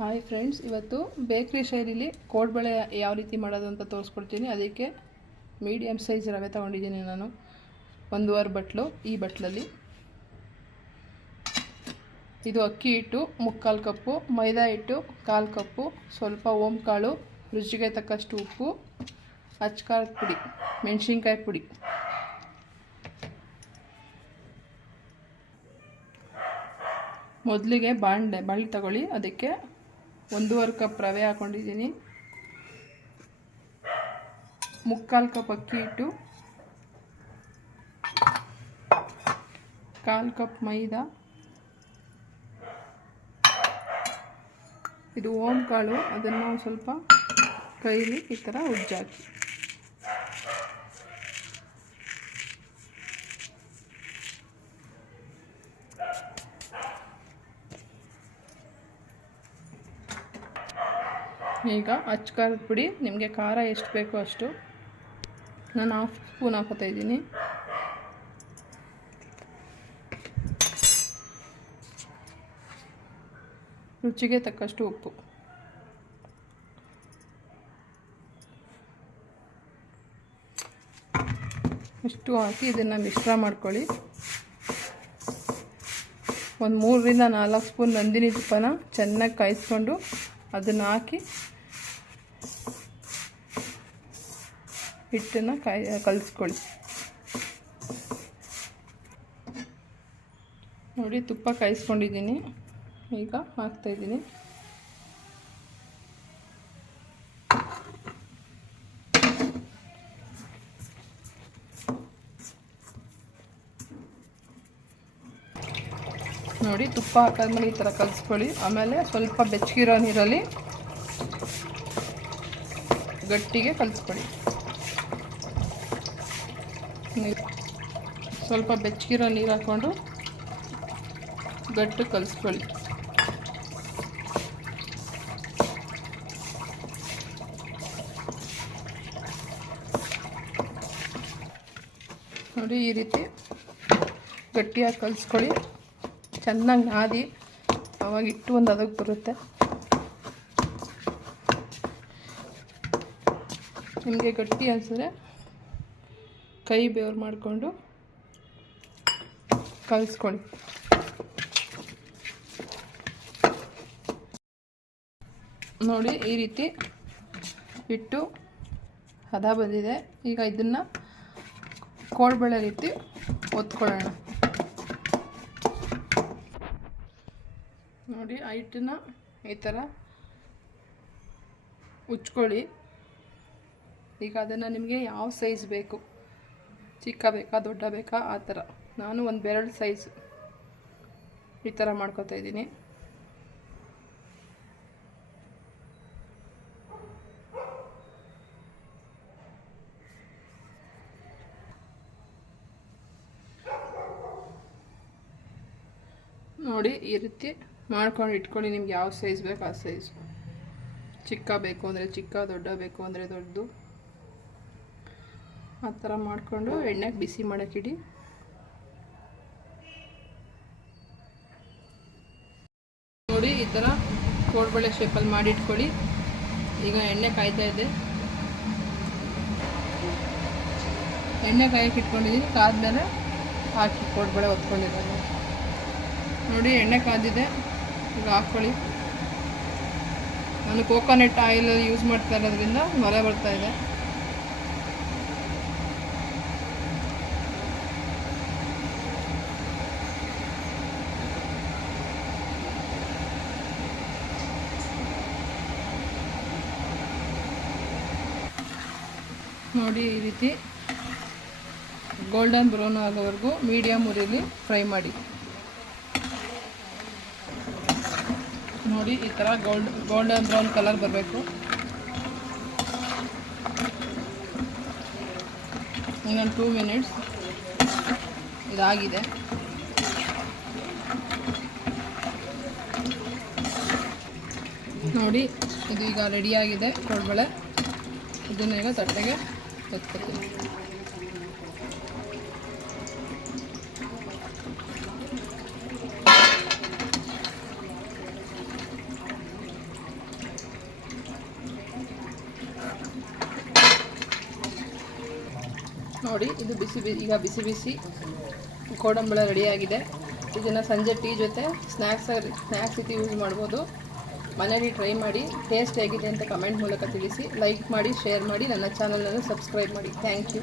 Hi friends, ಇವತ್ತು ಬೇಕ್ರಿ ಶೈಲಿಲಿ ಕೋಡ್ಬಳೆ ಯಾವ ರೀತಿ ಮಾಡೋದು ಅಂತ ತೋರಿಸ್ಕೊಡ್ತೀನಿ. ಅದಕ್ಕೆ ಮೀಡಿಯಮ್ ಸೈಜ್ ರವೆ ತೊಗೊಂಡಿದ್ದೀನಿ ನಾನು, 1.5 ಬಟ್ಲು. ಈ ಬಟ್ಲಲ್ಲಿ ಇದು ಅಕ್ಕಿ ಹಿಟ್ಟು 3/4 ಕಪ್ಪು, ಮೈದಾ ಹಿಟ್ಟು 1/4 ಕಪ್ಪು, ಸ್ವಲ್ಪ ಓಂಕಾಳು, ರುಚಿಗೆ ತಕ್ಕಷ್ಟು ಉಪ್ಪು, ಅಚ್ಕಾರದ ಪುಡಿ, ಮೆಣಸಿನ್ಕಾಯಿ ಪುಡಿ. ಮೊದಲಿಗೆ ಬಾಣಲೆ ತಗೊಳ್ಳಿ. ಅದಕ್ಕೆ 1.5 ಕಪ್ ರವೆ ಹಾಕ್ಕೊಂಡಿದ್ದೀನಿ, 3/4 ಕಪ್ ಅಕ್ಕಿ ಹಿಟ್ಟು, 1/4 ಕಪ್ ಮೈದಾ, ಇದು ಓಂಕಾಳು. ಅದನ್ನು ಸ್ವಲ್ಪ ಕೈಲಿ ಈ ಥರ ಉಜ್ಜಾಕಿ. ಈಗ ಅಚ್ಕಾರದ ಪುಡಿ, ನಿಮಗೆ ಖಾರ ಎಷ್ಟು ಬೇಕೋ ಅಷ್ಟು. ನಾನು 1/2 ಸ್ಪೂನ್ ಹಾಕೋತಾ ಇದ್ದೀನಿ. ರುಚಿಗೆ ತಕ್ಕಷ್ಟು ಉಪ್ಪು. ಇಷ್ಟು ಹಾಕಿ ಇದನ್ನು ಮಿಶ್ರ ಮಾಡ್ಕೊಳ್ಳಿ. ಒಂದು 3 ರಿಂದ 4 ಸ್ಪೂನ್ ನಂದಿನಿ ತುಪ್ಪನ ಚೆನ್ನಾಗಿ ಕಾಯಿಸ್ಕೊಂಡು ಅದನ್ನು ಹಾಕಿ ಹಿಟ್ಟನ್ನು ಕಲಿಸ್ಕೊಳ್ಳಿ. ನೋಡಿ, ತುಪ್ಪ ಕಾಯಿಸ್ಕೊಂಡಿದ್ದೀನಿ. ಈಗ ಹಾಕ್ತಾಯಿದ್ದೀನಿ. ನೋಡಿ, ತುಪ್ಪ ಹಾಕಾದ್ಮೇಲೆ ಈ ಥರ ಕಲಿಸ್ಕೊಳ್ಳಿ. ಆಮೇಲೆ ಸ್ವಲ್ಪ ಬೆಚ್ಚಗಿರೋ ನೀರಲ್ಲಿ ಗಟ್ಟಿಗೆ ಕಲಿಸ್ಕೊಳ್ಳಿ. ಸ್ವಲ್ಪ ಬೆಚ್ಚಗಿರೋ ನೀರು ಹಾಕ್ಕೊಂಡು ಗಟ್ಟಿ ಕಲಿಸ್ಕೊಳ್ಳಿ. ನೋಡಿ, ಈ ರೀತಿ ಗಟ್ಟಿಯಾಗಿ ಕಲಿಸ್ಕೊಳ್ಳಿ. ಚೆನ್ನಾಗಿ ನಾದಿ, ಅವಾಗ ಇಟ್ಟು ಒಂದು ಅದಕ್ಕೆ ಬರುತ್ತೆ. ನಿಮಗೆ ಗಟ್ಟಿ ಅನಿಸಿದ್ರೆ ಕೈ ಬೆವರು ಮಾಡಿಕೊಂಡು ಕಲಿಸ್ಕೊಳ್ಳಿ. ನೋಡಿ, ಈ ರೀತಿ ಇಟ್ಟು ಹದ ಬಂದಿದೆ. ಈಗ ಇದನ್ನು ಕೋಡ್ಬಳೆ ರೀತಿ ಒತ್ಕೊಳ್ಳೋಣ. ನೋಡಿ, ಆ ಹಿಟ್ಟನ್ನು ಈ ಥರ ಉಚ್ಕೊಳ್ಳಿ. ಈಗ ಅದನ್ನು ನಿಮಗೆ ಯಾವ ಸೈಜ್ ಬೇಕು, ಚಿಕ್ಕ ಬೇಕಾ ದೊಡ್ಡ ಬೇಕಾ ಆ ಥರ. ನಾನು ಒಂದು ಬೆರಳು ಸೈಜ್ ಈ ಥರ ಮಾಡ್ಕೊತಾ ಇದ್ದೀನಿ. ನೋಡಿ, ಈ ರೀತಿ ಮಾಡ್ಕೊಂಡು ಇಟ್ಕೊಳ್ಳಿ. ನಿಮ್ಗೆ ಯಾವ ಸೈಜ್ ಬೇಕು ಆ ಸೈಜ್. ಚಿಕ್ಕ ಬೇಕು ಅಂದರೆ ಚಿಕ್ಕ, ದೊಡ್ಡ ಬೇಕು ಅಂದರೆ ದೊಡ್ಡದು. ಆ ಥರ ಮಾಡಿಕೊಂಡು ಎಣ್ಣೆಗೆ ಬಿಸಿ ಮಾಡೋಕ್ಕಿಡಿ. ನೋಡಿ, ಈ ಥರ ಕೋಡ್ಬಳೆ ಶೇಪಲ್ಲಿ ಮಾಡಿಟ್ಕೊಳ್ಳಿ. ಈಗ ಎಣ್ಣೆ ಕಾಯ್ತಾ ಇದೆ. ಎಣ್ಣೆ ಕಾಯಕ್ಕೆ ಇಟ್ಕೊಂಡಿದ್ದೀನಿ. ಕಾದ್ಮೇಲೆ ಹಾಕಿ ಕೋಡ್ಬಳೆ ಒತ್ಕೊಂಡಿದ್ದಾರೆ. ನೋಡಿ, ಎಣ್ಣೆ ಕಾದಿದೆ. ಈಗ ಹಾಕ್ಕೊಳ್ಳಿ. ನಾನು ಕೋಕೋನಟ್ ಆಯಿಲ್ ಯೂಸ್ ಮಾಡ್ತಾ ಇರೋದ್ರಿಂದ ನೊರೆ ಬರ್ತಾ ಇದೆ. ನೋಡಿ, ಈ ರೀತಿ ಗೋಲ್ಡನ್ ಬ್ರೌನ್ ಆಗೋವರೆಗೂ ಮೀಡಿಯಮ್ ಉರಿಲಿ ಫ್ರೈ ಮಾಡಿ. ನೋಡಿ, ಈ ಥರ ಗೋಲ್ಡನ್ ಬ್ರೌನ್ ಕಲರ್ ಬರಬೇಕು. ಇನ್ನೊಂದು 2 ಮಿನಿಟ್ಸ್ ಇದಾಗಿದೆ. ನೋಡಿ, ಇದು ಈಗ ರೆಡಿಯಾಗಿದೆ ಕೋಡ್ಬಳೆ. ಇದನ್ನ ಈಗ ತಟ್ಟೆಗೆ ಎತ್ಕೊತೀನಿ. ನೋಡಿ ಇದು ಈಗ ಬಿಸಿ ಬಿಸಿ ಕೋಡಂಬಳ ರೆಡಿಯಾಗಿದೆ. ಇದನ್ನು ಸಂಜೆ ಟೀ ಜೊತೆ ಸ್ನ್ಯಾಕ್ಸ್ ರೀತಿ ಯೂಸ್ ಮಾಡ್ಬೋದು. ಮನೇಲಿ ಟ್ರೈ ಮಾಡಿ, ಟೇಸ್ಟ್ ಹೇಗಿದೆ ಅಂತ ಕಮೆಂಟ್ ಮೂಲಕ ತಿಳಿಸಿ. ಲೈಕ್ ಮಾಡಿ, ಶೇರ್ ಮಾಡಿ, ನನ್ನ ಚಾನಲನ್ನು ಸಬ್ಸ್ಕ್ರೈಬ್ ಮಾಡಿ. Thank you.